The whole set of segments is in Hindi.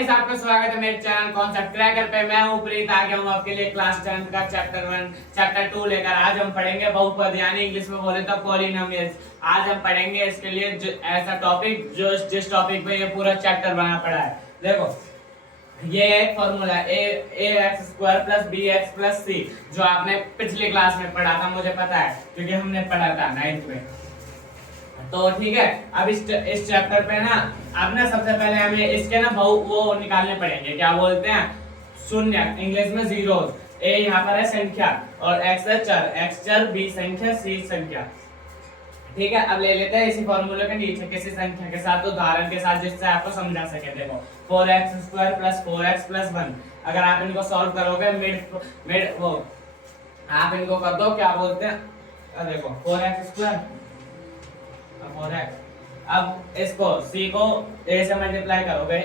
गाइस, आपका स्वागत है मेरे चैनल कॉन्सेप्ट क्रैकर पे। मैं हूं प्रीत, आ गया हूं आपके लिए क्लास 10 का चैप्टर 1 चैप्टर 2 लेकर। आज हम पढ़ेंगे बहुपद, यानी इंग्लिश में बोले तो पॉलिनोमियल्स। आज हम पढ़ेंगे इसके लिए ऐसा टॉपिक जो जिस टॉपिक पे ये पूरा चैप्टर बना पड़ा है। देखो, ये एक फॉर्मूला है ax² + bx + c, जो आपने पिछली क्लास में पढ़ा था, मुझे पता है क्योंकि हमने पढ़ा था 9th में। तो ठीक है, अब इस चैप्टर पे ना अब ना सबसे पहले हमें इसके ना वो निकालने पड़ेंगे, क्या बोलते हैं, शून्य, इंग्लिश में जीरोस। ए यहाँ पर है संख्या और एक्स है चर, एक्स चर, बी संख्या, सी संख्या। ठीक है, अब ले लेते हैं इसी फॉर्मूले के नीचे किसी संख्या के साथ, उदाहरण के साथ, जिससे आपको समझा सके। देखो 4x² + 4x + 1, अगर आप इनको सॉल्व करोगे मिड वो आप इनको कर दो, क्या बोलते हैं, देखो 4x², 4x। अब इसको c को a से मल्टीप्लाई करोगे,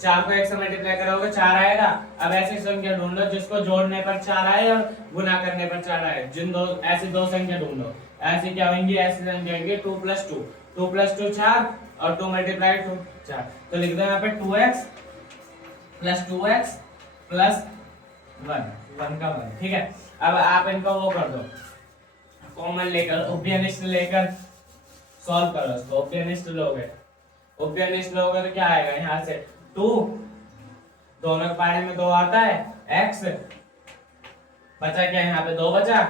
4 को 1 से मल्टीप्लाई करोगे 4 आएगा। अब ऐसी संख्या ढूंढो जिसको जोड़ने पर 4 आए और गुना करने पर 4 आए। जिन दो ऐसी दो संख्या ढूंढो। ऐसी क्या होंगी, ऐसी संख्या होंगी 2 + 2, 2 + 2 4 और 2 × 2 4। तो लिख दो यहाँ पे 2x + 2x + 1 का 1। ठीक है, अब आप इनको वो कर दो, कॉमन लेकर, उभयनिष्ठ लेकर सॉल्व करो इसको। उभयनिष्ठ लोगे तो क्या आएगा, यहाँ से 2, दोनों के पारे में 2 आता है, x बचा क्या, यहाँ पे 2 बचा,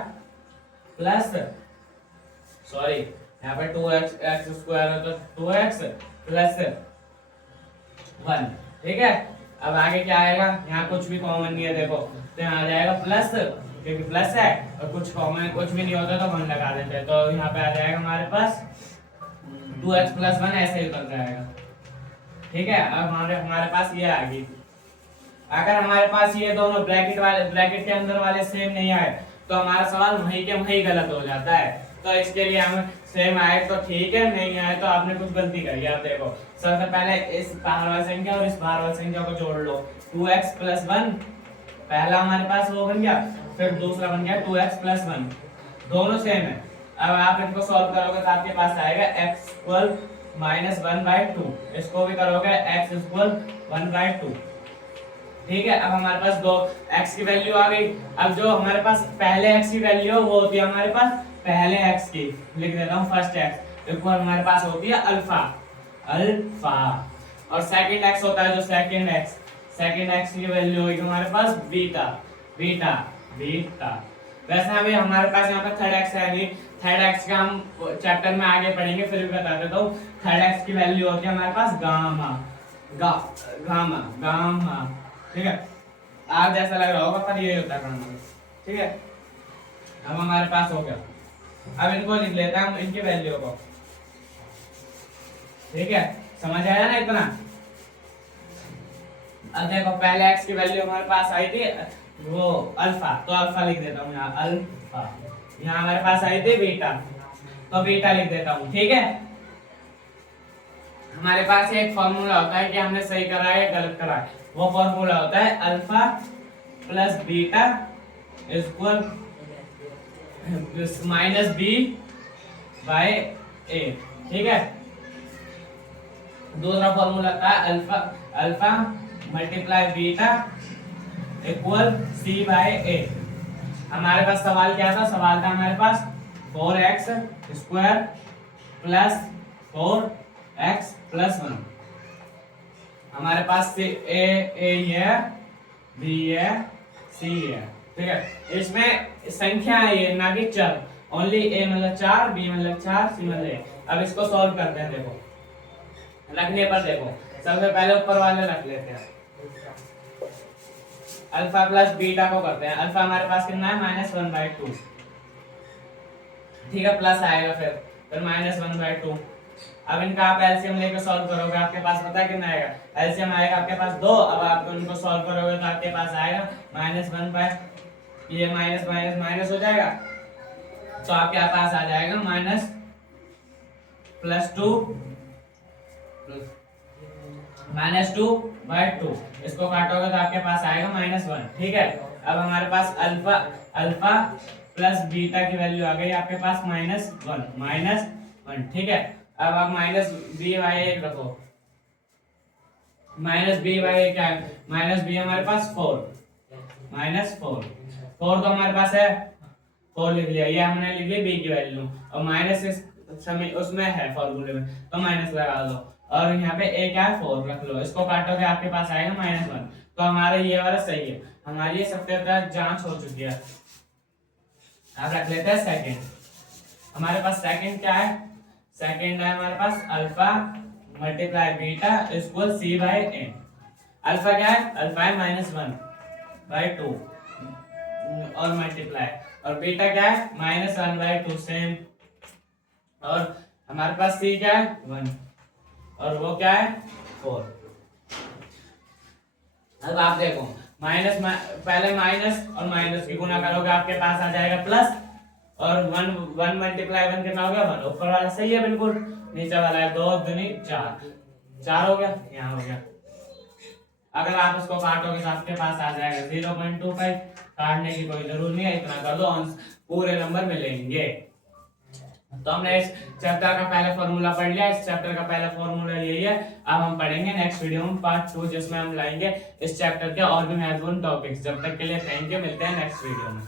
प्लस सॉरी यहाँ पे 2x² है तो 2x + 1। ठीक है, अब आगे क्या आएगा, यहाँ कुछ भी कॉमन नहीं है, देखो तो यहाँ आ जाएगा प्लस, क्योंकि प्लस है और कुछ कॉमन कुछ भी नहीं होता तो 1 लगा देते हैं। तो यहाँ पे आ जाएगा हमारे पास 2x + 1, ऐसे ही उतर जाएगा। ठीक है, अब हमारे पास ये आ गई। अगर हमारे पास ये दोनों ब्रैकेट के अंदर वाले सेम नहीं आए तो हमारा सवाल वहीं के वहीं गलत हो जाता है। तो इसके लिए हम सेम आए तो ठीक है, नहीं आए तो आपने कुछ गलती करी। आप देखो, सबसे पहले इस बाहर वाली संख्या और इस बाहर वाली संख्या को जोड़ लो। 2x + 1 पहला हमारे पास वो बन गया, फिर दूसरा बन गया 2x + 1, दोनों सेम है। अब आप इनको सॉल्व करोगे तो आपके पास आएगा x = -1/2, इसको भी करोगे x = 1/2। ठीक है, अब हमारे पास दो x की वैल्यू आ गई। अब जो हमारे पास पहले x की वैल्यू है वो होती है हमारे पास पहले x की, लिख देता हूँ फर्स्ट x, एक और हमारे पास होती है अल्फा, और सेकंड x होता है जो सेकंड x की वैल्यू होगी हमारे पास बीटा। वैसे हमें हमारे पास यहाँ पर थर्ड x है नहीं, थर्ड x का हम चैप्टर में आगे पढ़ेंगे, फिर भी बता देता हूँ। थर्ड x की वैल्यू होती है हमारे पास गामा। ठीक है, आप जैसा लग रहा होगा पर ये होता है गामा। ठीक है, अब हमारे पास हो गया। अब इनको लिख लेते हैं हम, इनकी वैल्यू को। ठीक है, समझ आया ना इतना। अब देखो, पहले x की वैल्यू हमारे पास आई थी वो अल्फा, तो अल्फा लिख देता हूँ यहाँ, अल्फा। यहाँ हमारे पास आई थी बीटा, तो बीटा लिख देता हूँ। ठीक है, हमारे पास एक फॉर्मूला होता है कि हमने सही करा है या गलत करा है। वो फॉर्मूला होता है अल्फा + बीटा = -b/a। ठीक है, दूसरा फॉर्मूला था अल्फा × बीटा = c/a। हमारे पास सवाल क्या था, सवाल था हमारे पास 4x² + 4x + 1। हमारे पास a है, b है, c है। ठीक है, इसमें संख्या है ये, ना कि चर। ओनली a मतलब 4, b मतलब 4, c मतलब 1। अब इसको सॉल्व करते हैं। देखो, रखने पर देखो, सबसे पहले ऊपर वाले रख लेते हैं, अल्फा + बीटा को करते हैं। अल्फा हमारे पास कितना है, -1/2। ठीक है, प्लस आएगा, फिर -1/2। अब इनका आप एलसीएम लेकर सॉल्व करोगे, आपके पास पता है कितना आएगा, एलसीएम आएगा आपके पास 2। अब आप उनको सॉल्व करोगे तो आपके पास आएगा -1/, ये माइनस माइनस माइनस हो जाएगा, तो आपके पास आ जाएगा -2/2। इसको काटोगे तो आपके पास आएगा -1। ठीक है, अब हमारे पास अल्फा + बीटा की वैल्यू आ गई आपके पास -1। ठीक है, अब आप -b/1 रखो। माइनस बी बाई क्या है, माइनस बी हमारे पास 4, माइनस 4, 4 तो हमारे पास है 4 लिख लिया, ये हमने लिख ली बी की वैल्यू, और माइनस इस समय उसमें है फॉर्मूले में तो माइनस लगा दो, और यहाँ पे ए क्या है 4 रख लो, इसको काटोगे आपके पास आएगा -1, तो हमारा ये वाला सही है, हमारी ये सत्यता जांच हो चुकी है। अब रख लेते हैं सेकंड, हमारे पास सेकंड क्या है, सेकंड है हमारे पास alpha multiply beta equal C by A. Alpha क्या है, अल्फा है -1/2 और मल्टीप्लाई, और बीटा क्या है -1/2 सेम, और हमारे पास सी क्या है 1 और वो क्या है 4। अब आप देखो माइनस पहले माइनस और माइनस की गुना करोगे आपके पास आ जाएगा प्लस, और 1 मल्टीप्लाई 1 कितना हो गया 1, ऊपर वाला सही है बिल्कुल, नीचे वाला है 2 दूनी 4, 4 हो गया, यहाँ हो गया। अगर आप इसको काटोगे तो आपके पास आ जाएगा 0.25, काटने की कोई जरूरत नहीं है, इतना कर दो पूरे नंबर मिलेंगे। तो हमने इस चैप्टर का पहला फॉर्मूला पढ़ लिया, इस चैप्टर का पहला फॉर्मूला यही है। अब हम पढ़ेंगे नेक्स्ट वीडियो में पार्ट 2, जिसमें हम लाएंगे इस चैप्टर के और भी महत्वपूर्ण टॉपिक्स। जब तक के लिए थैंक यू, मिलते हैं नेक्स्ट वीडियो में।